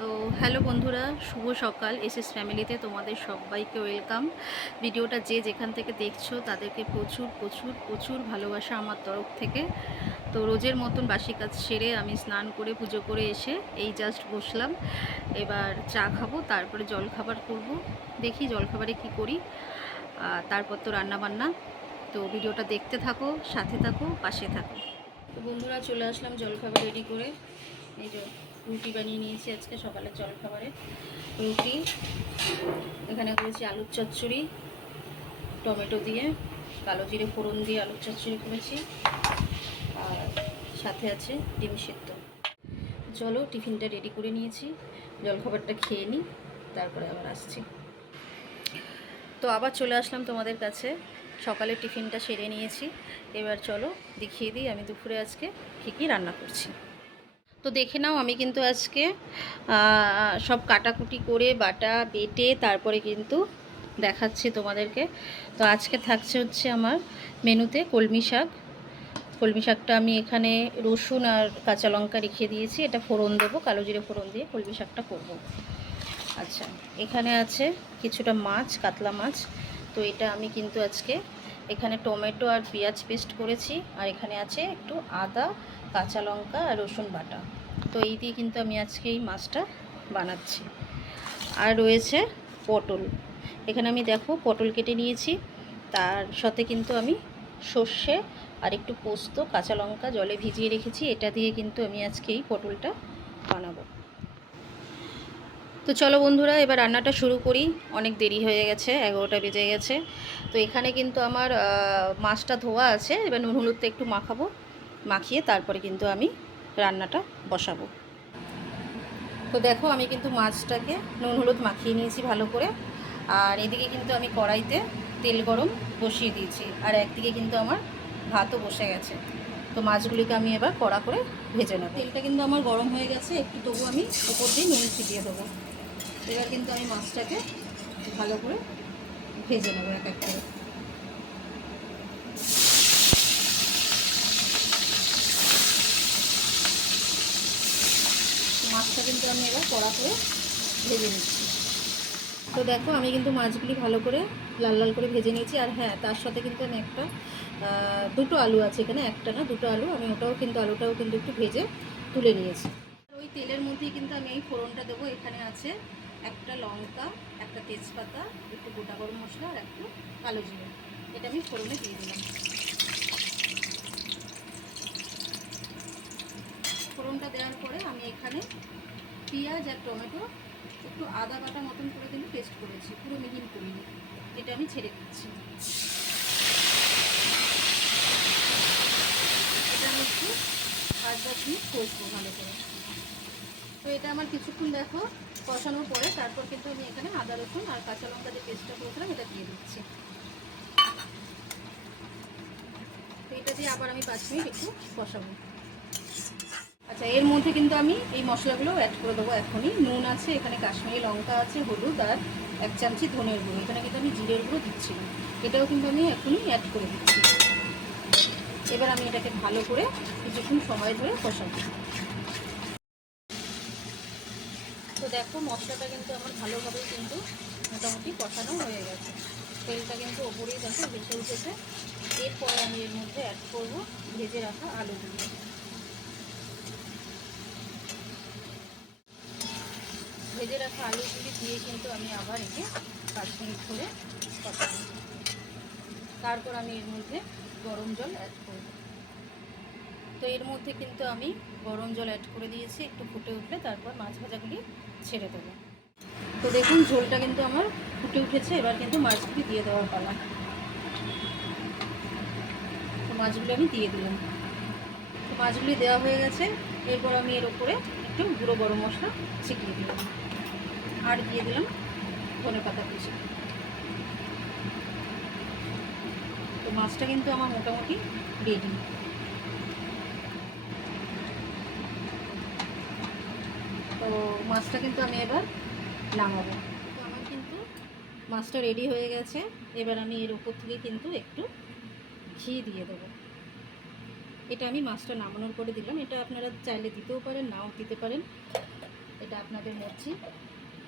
তো হ্যালো বন্ধুরা, শুভ সকাল। এস এস ফ্যামিলিতে তোমাদের সবাইকে ওয়েলকাম। ভিডিওটা যে যেখান থেকে দেখছ, তাদেরকে প্রচুর প্রচুর প্রচুর ভালোবাসা আমার তরফ থেকে। তো রোজের মতন বাসি কাজ সেরে আমি স্নান করে, পুজো করে এসে এই জাস্ট বসলাম। এবার চা খাব, তারপরে জল খাবার করব। দেখি জলখাবারে কি করি। তারপর তো রান্নাবান্না। তো ভিডিওটা দেখতে থাকো, সাথে থাকো, পাশে থাকো। তো বন্ধুরা চলে আসলাম জলখাবার রেডি করে। এই যে রুটি বানিয়ে নিয়েছি আজকে সকালের জলখাবারে। রুটি, এখানে করেছি আলুর চচ্চড়ি, টমেটো দিয়ে, কালো জিরে ফোড়ন দিয়ে আলুর চচ্চড়ি করেছি, আর সাথে আছে ডিম সেদ্ধ। চলো টিফিনটা রেডি করে নিয়েছি, জলখাবারটা খেয়ে নিই, তারপরে আবার আসছি। তো আবার চলে আসলাম তোমাদের কাছে সকালের টিফিনটা সেরে নিয়েছি। এবার চলো দেখিয়ে দিই আমি দুপুরে আজকে কী কী রান্না করছি। তো দেখে নাও, আমি কিন্তু আজকে সব কাটাকুটি করে বাটা বেটে তারপরে কিন্তু দেখাচ্ছি তোমাদেরকে। তো আজকে থাকছে হচ্ছে আমার মেনুতে কলমি শাক। কলমি শাকটা আমি এখানে রসুন আর কাঁচা লঙ্কা রেখে দিয়েছি। এটা ফোড়ন দেবো, কালো জিরে ফোড়ন দিয়ে কলমি শাকটা করব। আচ্ছা এখানে আছে কিছুটা মাছ, কাতলা মাছ। তো এটা আমি কিন্তু আজকে এখানে টমেটো আর পেঁয়াজ পেস্ট করেছি, আর এখানে আছে একটু আদা, কাঁচা লঙ্কা আর রসুন বাটা। তো এই দিয়ে কিন্তু আমি আজকে এই মাছটা বানাচ্ছি। আর রয়েছে পটল। এখানে আমি দেখো পটল কেটে নিয়েছি, তার সাথে কিন্তু আমি সর্ষে আর একটু পোস্ত, কাঁচা লঙ্কা জলে ভিজিয়ে রেখেছি, এটা দিয়ে কিন্তু আমি আজকে এই পটলটা বানাবো। তো চলো বন্ধুরা, এবার রান্নাটা শুরু করি। অনেক দেরি হয়ে গেছে, এগারোটা বেজে গেছে। তো এখানে কিন্তু আমার মাছটা ধোয়া আছে। এবার নুন হলুদটা একটু মাখাবো, মাখিয়ে তারপরে কিন্তু আমি রান্নাটা বসাবো। তো দেখো, আমি কিন্তু মাছটাকে নুন হলুদ মাখিয়ে নিয়েছি ভালো করে। আর এদিকে কিন্তু আমি কড়াইতে তেল গরম বসিয়ে দিয়েছি। আর একদিকে কিন্তু আমার ভাতও বসে গেছে। তো মাছগুলিকে আমি এবার কড়া করে ভেজে নেব। তেলটা কিন্তু আমার গরম হয়ে গেছে, একটু তবু আমি উপর দিয়ে নুন ছিটিয়ে দেবো। এবার কিন্তু আমি মাছটাকে ভালো করে ভেজে নেব এক এক করে। মাছটা কিন্তু আমি এবার কড়া করে ভেজে নিচ্ছি। তো দেখো, আমি কিন্তু মাছগুলি ভালো করে লাল লাল করে ভেজে নিয়েছি। আর হ্যাঁ তার সাথে কিন্তু আমি একটা দুটো আলু আছে এখানে, একটা না, দুটো আলু। আমি ওটাও কিন্তু, আলুটাও কিন্তু একটু ভেজে তুলে নিয়েছি। ওই তেলের মধ্যেই কিন্তু আমি এই ফোড়নটা দেবো। এখানে আছে একটা লঙ্কা, একটা তেজপাতা, একটু গোটা গরম মশলা আর একটু কালো জিরে। এটা আমি ফোড়নে দিয়ে দিলাম। ফোড়নটা দেওয়ার পরে আমি এখানে পেঁয়াজ আর টমেটো একটু আদা বাটা মতন করে কিন্তু পেস্ট করেছি, পুরো মিহিন করিনি। এটা আমি ছেড়ে দিচ্ছি। এটা আমি একটু পাঁচ দশ মিনিট কষবো ভালো করে। তো এটা আমার কিছুক্ষণ দেখো। কষানোর পরে তারপর কিন্তু আমি এখানে আদা, রসুন আর কাঁচা লঙ্কা যে পেস্টটা করেছিলাম, এটা দিয়ে দিচ্ছি। এটা দিয়ে আবার আমি পাঁচ মিনিট একটু কষাবো। আচ্ছা এর মধ্যে কিন্তু আমি এই মশলাগুলো অ্যাড করে দেবো এখনই। নুন আছে, এখানে কাশ্মীরি লঙ্কা আছে, হলুদ আর এক চামচি ধনের গুঁড়ো। এখানে কিন্তু আমি জিরের গুঁড়ো দিচ্ছি এটাও কিন্তু আমি এখনই অ্যাড করে দিচ্ছি। এবার আমি এটাকে ভালো করে কিছুক্ষণ সময় ধরে কষাবো তো দেখো, মশলাটা কিন্তু আমার ভালোভাবে কিন্তু মোটামুটি কষানো হয়ে গেছে। তেলটা কিন্তু ওপরেই দেখো ভেসে উঠেছে। এরপর আমি এর মধ্যে অ্যাড করব ভেজে রাখা আলুগুলো। ভেজে রাখা আলুগুলি দিয়ে কিন্তু আমি আবার একে পাঁচ মিনিট কষাবো। তারপর আমি এর মধ্যে গরম জল অ্যাড করব। তো এর মধ্যে কিন্তু আমি গরম জল অ্যাড করে দিয়েছি, একটু ফুটে উঠলে তারপর মাছ ভাজাগুলি ছেড়ে দেবো। তো দেখুন, ঝোলটা কিন্তু আমার ফুটে উঠেছে, এবার কিন্তু মাছগুলি দিয়ে দেওয়ার পালা। তো মাছগুলো আমি দিয়ে দিলাম। তো মাছগুলি দেওয়া হয়ে গেছে, এরপর আমি এর ওপরে একটু গুঁড়ো গরম মশলা ছিটিয়ে দিলাম। আর দিয়ে দিলাম ধনে পাতা কুচি। তো মাছটা কিন্তু আমার মোটামুটি রেডি মাছটা কিন্তু আমি এবার নামাবো। তো আমার কিন্তু মাছটা রেডি হয়ে গেছে। এবার আমি এর উপর থেকে কিন্তু একটু ঘি দিয়ে দেবো। এটা আমি মাছটা নামানোর করে দিলাম। এটা আপনারা চাইলে দিতেও পারেন, নাও দিতে পারেন। এটা আপনাদের মর্জি।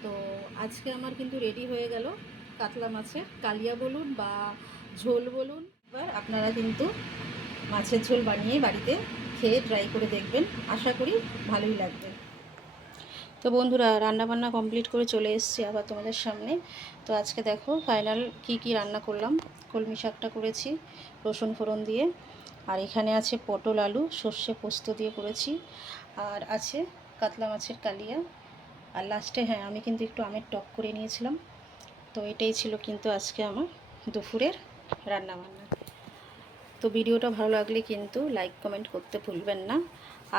তো আজকে আমার কিন্তু রেডি হয়ে গেল কাতলা মাছের কালিয়া বলুন বা ঝোল বলুন। এবার আপনারা কিন্তু মাছের ঝোল বানিয়ে বাড়িতে খেয়ে ট্রাই করে দেখবেন। আশা করি ভালোই লাগবে। তো বন্ধুরা রান্না বান্না কমপ্লিট করে চলে এসেছি আবার তোমাদের সামনে। তো আজকে দেখো ফাইনাল কি কি রান্না করলাম। কলমি শাকটা করেছি, রসুন ফোড়ন দিয়ে। আর এখানে আছে পটল আলু, সর্ষে পোস্ত দিয়ে করেছি। আর আছে কাতলা মাছের কালিয়া। আর লাস্টে হ্যাঁ আমি কিন্তু একটু আমের টক করে নিয়েছিলাম। তো এটাই ছিল কিন্তু আজকে আমার দুপুরের রান্না বান্না তো ভিডিওটা ভালো লাগলে কিন্তু লাইক কমেন্ট করতে ভুলবেন না।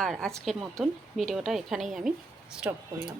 আর আজকের মতন ভিডিওটা এখানেই আমি স্টপ করলাম